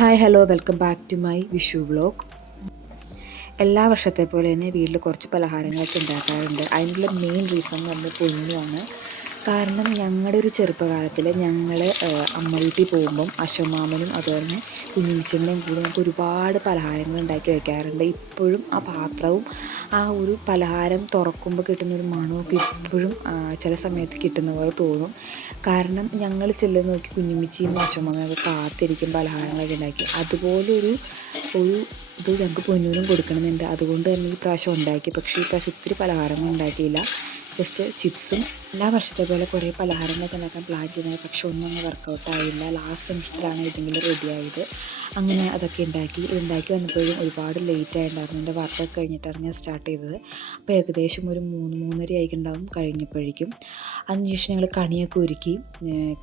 Hi hello welcome back to my Vishu vlog. എല്ലാ വർഷത്തെ പോലെ തന്നെ വീട്ടിൽ കുറച്ച് പലഹാരങ്ങളൊക്കെ ഉണ്ടാക്കാറുണ്ട്. അതിനുള്ള മെയിൻ റീസൺ എന്ന് പറഞ്ഞാൽ പൊന്നുമാണ്. കാരണം ഞങ്ങളുടെ ഒരു ചെറുപ്പകാലത്തിൽ ഞങ്ങൾ അമ്മ വീട്ടിൽ പോകുമ്പം അശ്വമാമനും അതുപോലെ തന്നെ കുഞ്ഞിച്ചമ്മയും കൂടി നമുക്ക് ഒരുപാട് പലഹാരങ്ങൾ ഉണ്ടാക്കി വയ്ക്കാറുണ്ട്. ഇപ്പോഴും ആ പാത്രവും ആ ഒരു പലഹാരം തുറക്കുമ്പോൾ കിട്ടുന്നൊരു മണമൊക്കെ ഇപ്പോഴും ചില സമയത്ത് കിട്ടുന്ന പോലെ തോന്നും. കാരണം ഞങ്ങൾ ചെല്ലുന്ന നോക്കി കുഞ്ഞിമിച്ചിയും അശ്വമാമയൊക്കെ കാത്തിരിക്കും പലഹാരങ്ങളൊക്കെ ഉണ്ടാക്കി. അതുപോലൊരു ഇത് ഞങ്ങൾക്ക് പൊന്നൂനും കൊടുക്കണമെന്നുണ്ട്. അതുകൊണ്ട് തന്നെ ഈ പ്രാവശ്യം ഉണ്ടാക്കി. പക്ഷേ ഈ പ്രാവശ്യം ഒത്തിരി പലഹാരങ്ങൾ ഉണ്ടാക്കിയില്ല. ജസ്റ്റ് ചിപ്സും എല്ലാ വർഷത്തെ പോലെ കുറേ പലഹാരങ്ങളൊക്കെ ഉണ്ടാക്കാൻ പ്ലാൻ ചെയ്യുന്നത്. പക്ഷെ ഒന്നും വർക്കൗട്ടായില്ല. ലാസ്റ്റ് നിമിഷത്തിലാണ് ഏതെങ്കിലും റെഡിയായത്. അങ്ങനെ അതൊക്കെ ഉണ്ടാക്കി വന്നപ്പോഴും ഒരുപാട് ലേറ്റ് ആയിട്ടുണ്ടായിരുന്നു. എൻ്റെ വർക്കൊക്കെ കഴിഞ്ഞിട്ടാണ് ഞാൻ സ്റ്റാർട്ട് ചെയ്തത്. അപ്പോൾ ഏകദേശം ഒരു 3-3:30 ആയിട്ടുണ്ടാവും കഴിഞ്ഞപ്പോഴേക്കും. അതിനുശേഷം ഞങ്ങൾ കണിയൊക്കെ ഒരുക്കി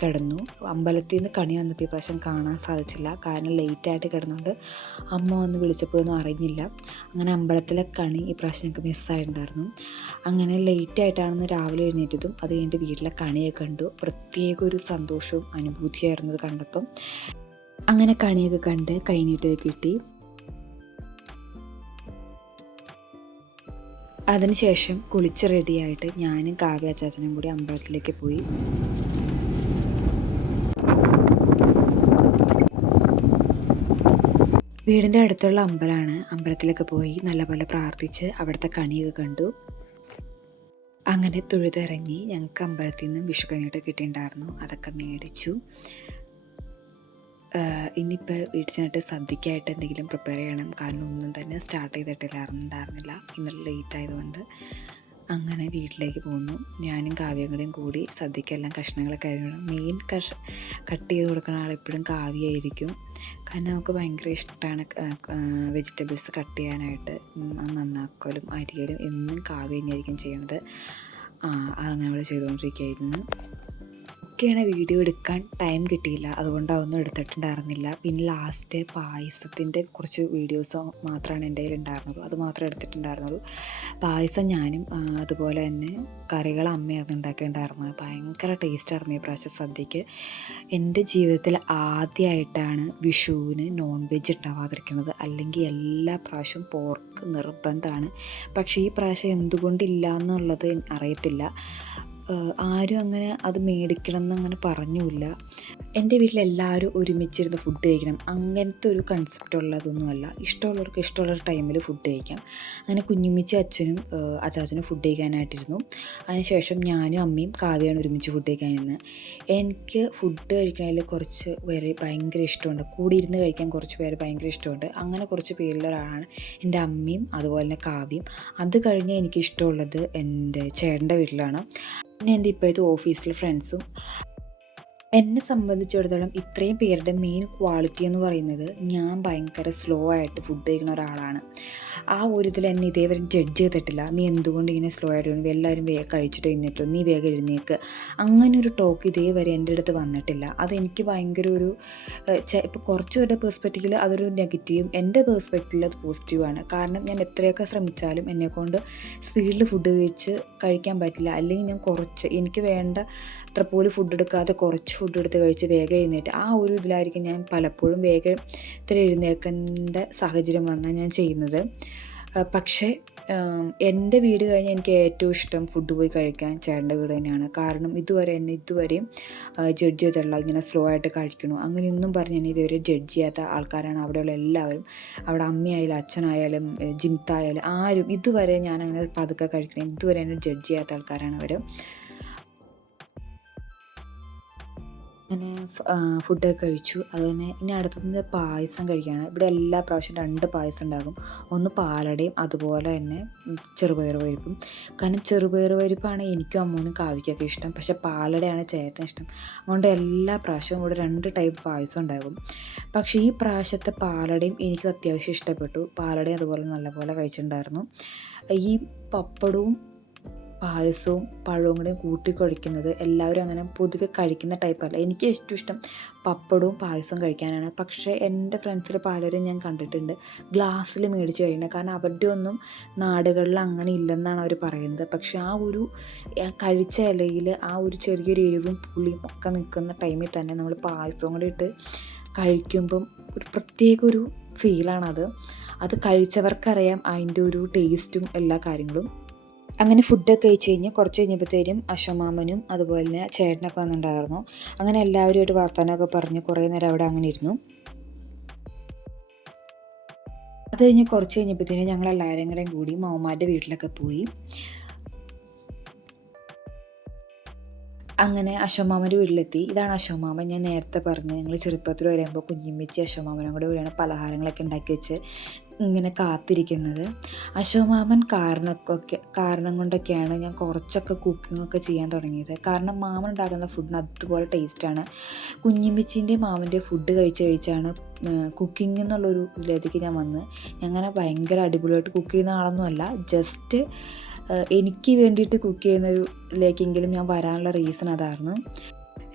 കിടന്നു. അമ്പലത്തിൽ നിന്ന് കണി വന്നപ്പോൾ ഈ പ്രാവശ്യം കാണാൻ സാധിച്ചില്ല. കാരണം ലേറ്റായിട്ട് കിടന്നുകൊണ്ട് അമ്മ വന്ന് വിളിച്ചപ്പോഴൊന്നും അറിഞ്ഞില്ല. അങ്ങനെ അമ്പലത്തിലെ കണി ഈ പ്രാവശ്യം ഞങ്ങൾക്ക് മിസ്സായിട്ടുണ്ടായിരുന്നു. അങ്ങനെ ലേറ്റായിട്ടാണെന്ന് രാവിലെ എഴുന്നേറ്റതും അത് കഴിഞ്ഞിട്ട് വീട്ടിലെ കണിയൊക്കെ കണ്ടു. പ്രത്യേക ഒരു സന്തോഷവും അനുഭൂതിയായിരുന്നു അത് കണ്ടപ്പം. അങ്ങനെ കണിയൊക്കെ കണ്ട് കൈനീട്ടൊക്കെ കിട്ടി. അതിനുശേഷം കുളിച്ച് റെഡിയായിട്ട് ഞാനും കാവ്യ അച്ചാച്ചനും കൂടി അമ്പലത്തിലേക്ക് പോയി. വീടിൻ്റെ അടുത്തുള്ള അമ്പലമാണ്. അമ്പലത്തിലൊക്കെ പോയി നല്ലപോലെ പ്രാർത്ഥിച്ച് അവിടുത്തെ കണിയൊക്കെ കണ്ടു. അങ്ങനെ തൊഴുതിറങ്ങി. ഞങ്ങൾക്ക് അമ്പലത്തിൽ നിന്നും വിഷുക്കണിയൊക്കെ കിട്ടിയിട്ടുണ്ടായിരുന്നു. അതൊക്കെ മേടിച്ചു. ഇനിയിപ്പോൾ വീട്ടിൽ ചെന്നിട്ട് സദ്യക്കായിട്ട് എന്തെങ്കിലും പ്രിപ്പയർ ചെയ്യണം. കാരണം ഒന്നും തന്നെ സ്റ്റാർട്ട് ചെയ്തിട്ടില്ലായിരുന്നില്ല. ഇന്നലെ ലേറ്റ് ആയതുകൊണ്ട്. അങ്ങനെ വീട്ടിലേക്ക് പോന്നു. ഞാനും കാവ്യയും കൂടി സദ്യക്കെല്ലാം കഷ്ണങ്ങളൊക്കെ അരിഞ്ഞു. മെയിൻ കട്ട് ചെയ്ത് കൊടുക്കുന്ന ആളെപ്പോഴും കാവ്യയായിരിക്കും. കാരണം നമുക്ക് ഭയങ്കര ഇഷ്ടമാണ് വെജിറ്റബിൾസ് കട്ട് ചെയ്യാനായിട്ട്. നന്നാക്കലും അരിയലും എന്നും കാവ്യ തന്നെയായിരിക്കും ചെയ്യണത്. അതങ്ങനെ അവിടെ ചെയ്തുകൊണ്ടിരിക്കുകയായിരുന്നു. ഒക്കെയാണ് വീഡിയോ എടുക്കാൻ ടൈം കിട്ടിയില്ല. അതുകൊണ്ട് അതൊന്നും എടുത്തിട്ടുണ്ടായിരുന്നില്ല. പിന്നെ ലാസ്റ്റ് പായസത്തിൻ്റെ കുറച്ച് വീഡിയോസ് മാത്രമാണ് എൻ്റെ കയ്യിൽ ഉണ്ടായിരുന്നുള്ളൂ. അത് മാത്രമേ എടുത്തിട്ടുണ്ടായിരുന്നുള്ളൂ. പായസം ഞാനും അതുപോലെ തന്നെ കറികൾ അമ്മയായിരുന്നു ഉണ്ടാക്കിയിട്ടുണ്ടായിരുന്നത്. ഭയങ്കര ടേസ്റ്റായിരുന്നു ഈ പ്രാവശ്യം സദ്യക്ക്. എൻ്റെ ജീവിതത്തിൽ ആദ്യമായിട്ടാണ് വിഷുവിന് നോൺ വെജ് ഉണ്ടാവാതിരിക്കുന്നത്. അല്ലെങ്കിൽ എല്ലാ പ്രാവശ്യവും പോർക്ക് നിർബന്ധമാണ്. പക്ഷേ ഈ പ്രാവശ്യം എന്തുകൊണ്ടില്ല എന്നുള്ളത് അറിയത്തില്ല. ആരും അങ്ങനെ അത് മേടിക്കണം എന്നങ്ങനെ പറഞ്ഞില്ല. എൻ്റെ വീട്ടിലെല്ലാവരും ഒരുമിച്ചിരുന്ന് ഫുഡ് കഴിക്കണം അങ്ങനത്തെ ഒരു കൺസെപ്റ്റ് ഉള്ളതൊന്നുമല്ല. ഇഷ്ടമുള്ളവർക്ക് ഇഷ്ടമുള്ള ടൈമിൽ ഫുഡ് കഴിക്കാം. അങ്ങനെ കുഞ്ഞുമ്മിച്ചി അച്ഛനും അച്ചാച്ചനും ഫുഡ് കഴിക്കാനായിട്ടിരുന്നു. അതിനുശേഷം ഞാനും അമ്മയും കാവ്യയാണ് ഒരുമിച്ച് ഫുഡ് കഴിക്കാനിരുന്നത്. എനിക്ക് ഫുഡ് കഴിക്കണതിൽ കുറച്ച് പേര് ഭയങ്കര ഇഷ്ടമുണ്ട്. കൂടി ഇരുന്ന് കഴിക്കാൻ കുറച്ച് പേര് ഭയങ്കര ഇഷ്ടമുണ്ട്. അങ്ങനെ കുറച്ച് പേരിലൊരാളാണ് എൻ്റെ അമ്മയും അതുപോലെ തന്നെ കാവ്യയും. അത് കഴിഞ്ഞ് എനിക്കിഷ്ടമുള്ളത് എൻ്റെ ചേട്ടൻ്റെ വീട്ടിലാണ്. പിന്നെ എൻ്റെ ഇപ്പോഴത്തെ ഓഫീസിലെ ഫ്രണ്ട്സും. എന്നെ സംബന്ധിച്ചിടത്തോളം ഇത്രയും പേരുടെ മെയിൻ ക്വാളിറ്റി എന്ന് പറയുന്നത് ഞാൻ ഭയങ്കര സ്ലോ ആയിട്ട് ഫുഡ് കഴിക്കുന്ന ഒരാളാണ്. ആ ഒരു ഇതിൽ എന്നെ ഇതേവരെ ജഡ്ജ് ചെയ്തിട്ടില്ല. നീ എന്തുകൊണ്ട് ഇങ്ങനെ സ്ലോ ആയിട്ട് വേണം, എല്ലാവരും വേഗം കഴിച്ചിട്ട് എഴുന്നേറ്റോ, നീ വേഗം എഴുന്നേക്ക്, അങ്ങനെ ഒരു ടോക്ക് ഇതേവരെ എൻ്റെ അടുത്ത് വന്നിട്ടില്ല. അതെനിക്ക് ഭയങ്കര ഒരു ഇപ്പോൾ കുറച്ച് പേരുടെ പെർസ്പെക്റ്റീവിൽ അതൊരു നെഗറ്റീവും, എൻ്റെ പെർസ്പെക്റ്റീവിൽ അത് പോസിറ്റീവാണ്. കാരണം ഞാൻ എത്രയൊക്കെ ശ്രമിച്ചാലും എന്നെക്കൊണ്ട് സ്പീഡിൽ ഫുഡ് കഴിക്കാൻ പറ്റില്ല. അല്ലെങ്കിൽ ഞാൻ എനിക്ക് വേണ്ട അത്ര പോലും ഫുഡ് എടുക്കാതെ കുറച്ച് ഫുഡ് എടുത്ത് കഴിച്ച് വേഗം എഴുന്നേറ്റ് ആ ഒരു ഇതിലായിരിക്കും ഞാൻ പലപ്പോഴും വേഗം എഴുന്നേൽക്കേണ്ട സാഹചര്യം വന്നാൽ ഞാൻ ചെയ്യുന്നത്. പക്ഷേ എൻ്റെ വീട് കഴിഞ്ഞ് എനിക്ക് ഏറ്റവും ഇഷ്ടം ഫുഡ് പോയി കഴിക്കാൻ ചേട്ടൻ്റെ വീട് തന്നെയാണ്. കാരണം ഇതുവരെയും ജഡ്ജ് ചെയ്തിട്ടുള്ള ഇങ്ങനെ സ്ലോ ആയിട്ട് കഴിക്കണോ അങ്ങനെയൊന്നും പറഞ്ഞ് എന്നെ ഇതുവരെ ജഡ്ജ് ചെയ്യാത്ത ആൾക്കാരാണ് അവിടെയുള്ള എല്ലാവരും. അവിടെ അമ്മയായാലും അച്ഛനായാലും ജിംത്തായാലും ആരും ഇതുവരെ ഞാനങ്ങനെ പതുക്കെ കഴിക്കണം ഇതുവരെ എന്നെ ജഡ്ജ് ചെയ്യാത്ത ആൾക്കാരാണ് അവർ. അങ്ങനെ ഫുഡൊക്കെ കഴിച്ചു. അതുതന്നെ ഇനി അടുത്തത് പായസം കഴിക്കുകയാണ്. ഇവിടെ എല്ലാ പ്രാവശ്യവും 2 പായസം ഉണ്ടാകും. ഒന്ന് പാലടയും അതുപോലെ തന്നെ ചെറുപയർ പരിപ്പും. കാരണം ചെറുപയർ പരിപ്പാണ് എനിക്കും അമ്മൂനും കാവ്യക്കൊക്കെ ഇഷ്ടം. പക്ഷേ പാലടയാണ് ചേട്ടന് ഇഷ്ടം. അതുകൊണ്ട് എല്ലാ പ്രാവശ്യവും ഇവിടെ 2 ടൈപ്പ് പായസം ഉണ്ടാകും. പക്ഷേ ഈ പ്രാവശ്യത്തെ പാലടയും എനിക്ക് അത്യാവശ്യം ഇഷ്ടപ്പെട്ടു. പാലടയും അതുപോലെ നല്ലപോലെ കഴിച്ചിട്ടുണ്ടായിരുന്നു. ഈ പപ്പടവും പായസവും പഴവും കൂടെ കൂട്ടിക്കുഴയ്ക്കുന്നത് എല്ലാവരും അങ്ങനെ പൊതുവെ കഴിക്കുന്ന ടൈപ്പല്ല. എനിക്ക് ഏറ്റവും ഇഷ്ടം പപ്പടവും പായസവും കഴിക്കാനാണ്. പക്ഷേ എൻ്റെ ഫ്രണ്ട്സിൽ പലരും ഞാൻ കണ്ടിട്ടുണ്ട് ഗ്ലാസ്സിൽ മേടിച്ച് കഴിക്കുന്നത്. കാരണം അവരുടെ ഒന്നും നാടുകളിൽ അങ്ങനെ ഇല്ലെന്നാണ് അവർ പറയുന്നത്. പക്ഷേ ആ ഒരു കഴിച്ച ഇലയിൽ ആ ഒരു ചെറിയൊരു എരിവും പുളിയും ഒക്കെ നിൽക്കുന്ന ടൈമിൽ തന്നെ നമ്മൾ പായസവും കൂടി ഇട്ട് കഴിക്കുമ്പം ഒരു പ്രത്യേക ഒരു ഫീലാണത്. അത് കഴിച്ചവർക്കറിയാം അതിൻ്റെ ഒരു ടേസ്റ്റും എല്ലാ കാര്യങ്ങളും. അങ്ങനെ ഫുഡൊക്കെ കഴിച്ച് കഴിഞ്ഞ് കുറച്ച് കഴിഞ്ഞപ്പോഴത്തേനും അശോമാമനും അതുപോലെ തന്നെ ചേട്ടനൊക്കെ വന്നിട്ടുണ്ടായിരുന്നു. അങ്ങനെ എല്ലാവരുമായിട്ട് വർത്തമാനമൊക്കെ പറഞ്ഞ് കുറേ നേരം അവിടെ അങ്ങനെ ഇരുന്നു. അത് കഴിഞ്ഞ് കുറച്ച് കഴിഞ്ഞപ്പോഴത്തേനും ഞങ്ങൾ എല്ലാവരും കൂടി മാമന്മാരുടെ വീട്ടിലൊക്കെ പോയി. അങ്ങനെ അശോമാമൻ്റെ വീട്ടിലെത്തി. ഇതാണ് അശോമാമൻ. ഞാൻ നേരത്തെ പറഞ്ഞു ഞങ്ങൾ ചെറുപ്പത്തിൽ വരുമ്പോൾ കുഞ്ഞിമ്മച്ചി അശോമാമനും കൂടെ കൂടിയാണ് പലഹാരങ്ങളൊക്കെ ഉണ്ടാക്കി വെച്ച് ഇങ്ങനെ കാത്തിരിക്കുന്നത്. അശോമാമൻ കാരണം കൊണ്ടൊക്കെയാണ് ഞാൻ കുറച്ചൊക്കെ കുക്കിങ്ങൊക്കെ ചെയ്യാൻ തുടങ്ങിയത്. കാരണം മാമൻ ഉണ്ടാക്കുന്ന ഫുഡിന് അതുപോലെ ടേസ്റ്റാണ്. കുഞ്ഞിമ്മച്ചീൻ്റെ മാമൻ്റെ ഫുഡ് കഴിച്ചാണ് കുക്കിംഗ് എന്നുള്ളൊരു ഇതിലേക്ക് ഞാൻ വന്ന്. അങ്ങനെ ഭയങ്കര അടിപൊളിയായിട്ട് കുക്ക് ചെയ്യുന്ന ആളൊന്നുമല്ല, ജസ്റ്റ് എനിക്ക് വേണ്ടിയിട്ട് കുക്ക് ചെയ്യുന്നൊരു ഇതിലേക്കെങ്കിലും ഞാൻ വരാനുള്ള റീസൺ അതായിരുന്നു.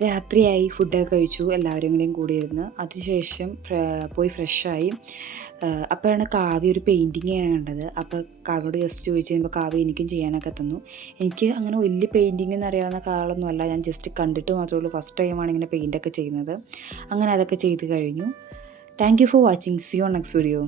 രാത്രിയായി, ഫുഡൊക്കെ കഴിച്ചു, എല്ലാവരും കൂടി ഇരുന്ന്. അതിനുശേഷം പോയി ഫ്രഷായി. അപ്പോഴാണ് കാവ്യ ഒരു പെയിൻറ്റിങ് ചെയ്യണ കണ്ടത്. അപ്പോൾ കാവ്യോട് ജസ്റ്റ് ചോദിച്ചു കഴിയുമ്പോൾ കാവ്യ എനിക്കും ചെയ്യാനൊക്കെ തന്നു. എനിക്ക് അങ്ങനെ വലിയ പെയിൻറ്റിങ് എന്നറിയാവുന്ന ആളൊന്നുമല്ല, ഞാൻ ജസ്റ്റ് കണ്ടിട്ട് മാത്രമേ ഉള്ളൂ. ഫസ്റ്റ് ടൈമാണ് ഇങ്ങനെ പെയിൻറ്റൊക്കെ ചെയ്യുന്നത്. അങ്ങനെ അതൊക്കെ ചെയ്ത് കഴിഞ്ഞു. Thank you for watching. See you on next video.